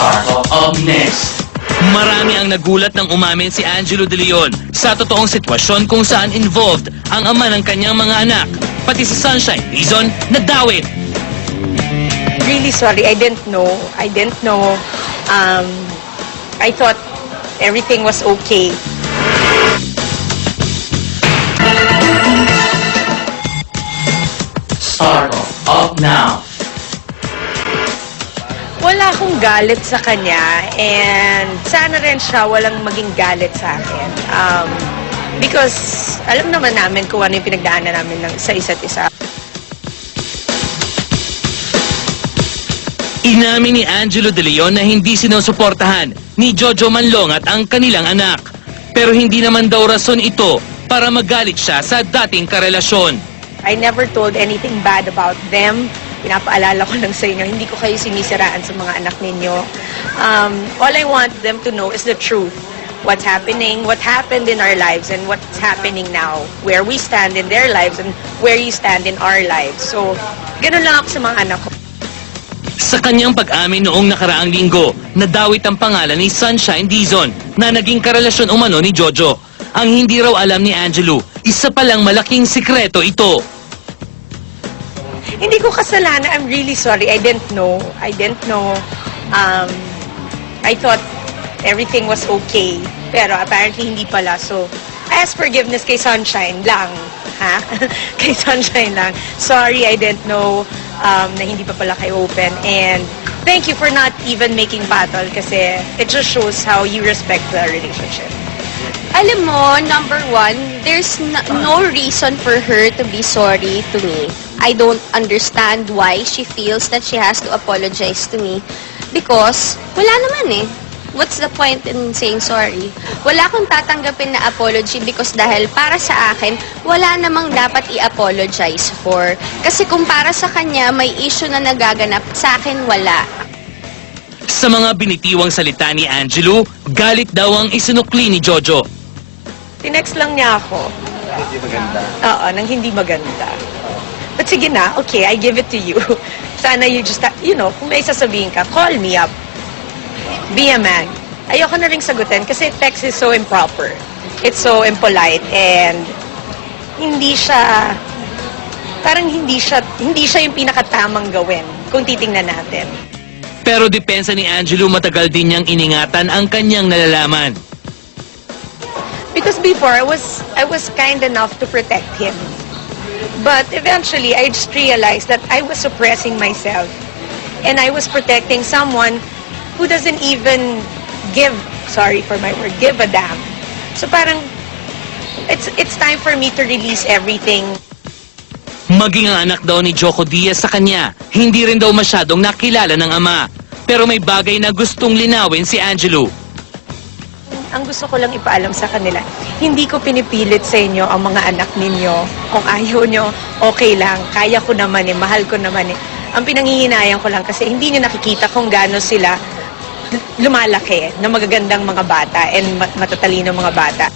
Startup up next. Marami ang nagulat nang umamin si Angelo De Leon sa totoong sitwasyon kung saan involved ang ama ng kanyang mga anak. Pati si Sunshine Dizon nadawit. Really sorry, I didn't know. I thought everything was okay. Startup up now. Wala akong galit sa kanya and sana rin siya walang maging galit sa akin. Because alam naman namin kung ano yung pinagdaanan namin sa isa't isa. Inamin ni Angelo De Leon na hindi sinusuportahan ni Jojo Manlongat ang kanilang anak. Pero hindi naman daw rason ito para magalit siya sa dating karelasyon. I never told anything bad about them. Pinapaalala ko lang sa inyo, hindi ko kayo sinisiraan sa mga anak ninyo. All I want them to know is the truth. What's happening, what happened in our lives, and what's happening now. Where we stand in their lives and where you stand in our lives. So, ganun lang ako sa mga anak ko. Sa kanyang pag-amin noong nakaraang linggo, nadawit ang pangalan ni Sunshine Dizon na naging karelasyon umano ni Jojo. Ang hindi raw alam ni Angelo, isa palang malaking sikreto ito. Hindi ko kasalanan. I'm really sorry. I didn't know. I thought everything was okay. Pero apparently hindi pala. So, I ask forgiveness kay Sunshine lang. Ha? Kay Sunshine lang. Sorry, I didn't know na hindi pa pala kayo open. And thank you for not even making battle kasi it just shows how you respect the relationship. Alam mo, number one, there's no reason for her to be sorry to me. I don't understand why she feels that she has to apologize to me. Because, wala naman eh. What's the point in saying sorry? Wala akong tatanggapin na apology because dahil para sa akin, wala namang dapat i-apologize for. Kasi kung para sa kanya, may issue na nagaganap, sa akin wala. Sa mga binitiwang salita ni Angelo, galit daw ang isinukli ni Jojo. Tinext lang niya ako. Hindi maganda. Oo, nang hindi maganda. But sige na, okay, I give it to you. Sana you just, kung may sasabihin ka, call me up. Be a man. Ayoko na rin sagutin kasi text is so improper. It's so impolite and hindi siya yung pinakatamang gawin kung titingnan natin. Pero depensa ni Angelo, matagal din niyang iningatan ang kanyang nalalaman. Because before, I was kind enough to protect him. But eventually, I just realized that I was suppressing myself. And I was protecting someone who doesn't even give, sorry for my word, give a damn. So parang, it's time for me to release everything. Maging ang anak daw ni Joco Diaz sa kanya, hindi rin daw masyadong nakilala ng ama. Pero may bagay na gustong linawin si Angelo. Ang gusto ko lang ipaalam sa kanila, hindi ko pinipilit sa inyo ang mga anak ninyo. Kung ayaw nyo, okay lang. Kaya ko naman eh, mahal ko naman eh. Ang pinanghihinayang ko lang kasi hindi nyo nakikita kung gaano sila lumalaki na magagandang mga bata and matatalino mga bata.